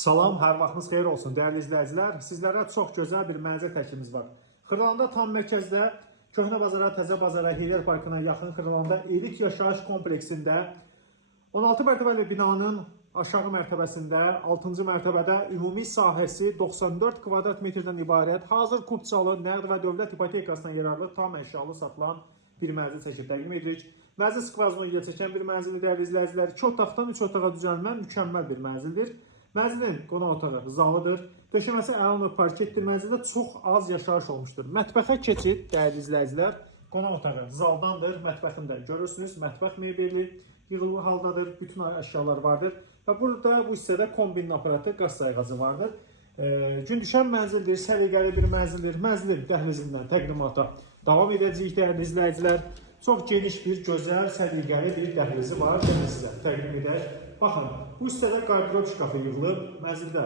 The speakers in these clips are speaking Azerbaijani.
Salam, hər vaxtınız xeyir olsun dəyərli izləyicilər. Sizlərə çox gözəl bir mənzil təklifimiz var. Xırdalanında tam mərkəzdə, Köhnə bazara, Təzə bazara, Heydər parkına yaxın Xırdalanında elit yaşayış kompleksində 16 mərtəbəli binanın aşağı mərtəbəsində, 6-cı mərtəbədə ümumi sahəsi 94 kvadrat metrdən ibarət, hazır kupçalı, nəqd və dövlət ipotekasından yararlı tam əşyalı satılan bir mənzil çəkib təqdim edirik. Mənzil skvazını ilə çəkən bir mənzildir dəyərli izləyicilər. 2 otaqdan 3 otağa düzəlmə mükəmməl bir mənzildir. Mənzilin qonaq otağı zalıdır. Döşəməsi əlanur parketdir. Mənzildə çox az yaşayış olmuşdur. Mətbəxə keçid dəyərli izləyicilər. Qonaq otağı zaldandır. Mətbəxində görürsünüz. Mətbəx mebeli yığılı haldadır. Bütün əşyalar vardır. Və burada bu hissədə kombinin aparatı, qaz sayğacı vardır. Gün düşən mənzildir, səliqəli bir mənzildir. Mənzilin dəhlizindən təqdimata davam edəcəyik dəyərli izləyicilər. Çox geniş bir, gözəl, səliqəli bir dəhlizi var. Gəlin sizə təqdim edək. Baxın, bu hissədə qardırob şkafı yığılıb. Mənzildə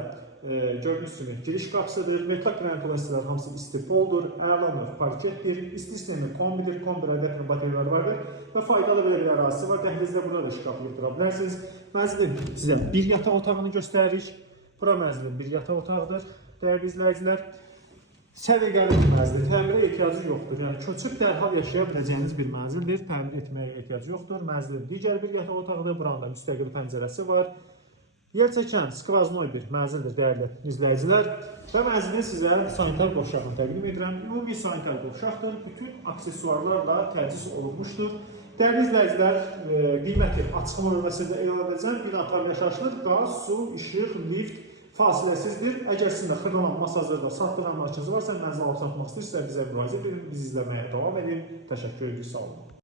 gördüyünüz kimi giriş qapısıdır. Metal qranitli hissələr hamısı istifoldur, əlanır, parketdir, isti sistemi kombidir, kombi radiator bateriyalar vardır və faydalı bir ərazisi var. Dəhlizdə burada da şkafı yığdıra bilərsiniz. Mənzilin sizə bir yataq otağını göstəririk. Bura mənzilin bir yataq otağıdır dəyərli izləyicilər. Səliqəli bir mənzildir, təmirə ehtiyacı yoxdur. Yəni köçüb dərhal yaşaya biləcəyiniz bir mənzildir, təmir etməyə ehtiyacı yoxdur. Mənzilin digər bir yataq otağıdır, buranın da müstəqil pəncərəsi var. Yer çəkən skvaznoy bir mənzildir dəyərli izləyicilər və mənzilin sizə sanitar qovşağını təqdim edirəm. Ümumi sanitar qovşaqdır, bütün aksesuarlarla təchiz olunmuşdur. Dəyərli izləyicilər, qiyməti açıqlama bölməsində elan edəcəm. Bina tam yaşayışlıdır, qaz, su, işıq, lift fasiləsizdir. Əgər sizin də xırdalan masajlarda satdıran maşınınız varsa, mənzil alıb satmaq istəyirsə bizə müraciət edin, bizi izləməyə davam edin. Təşəkkür edirik, sağ olun.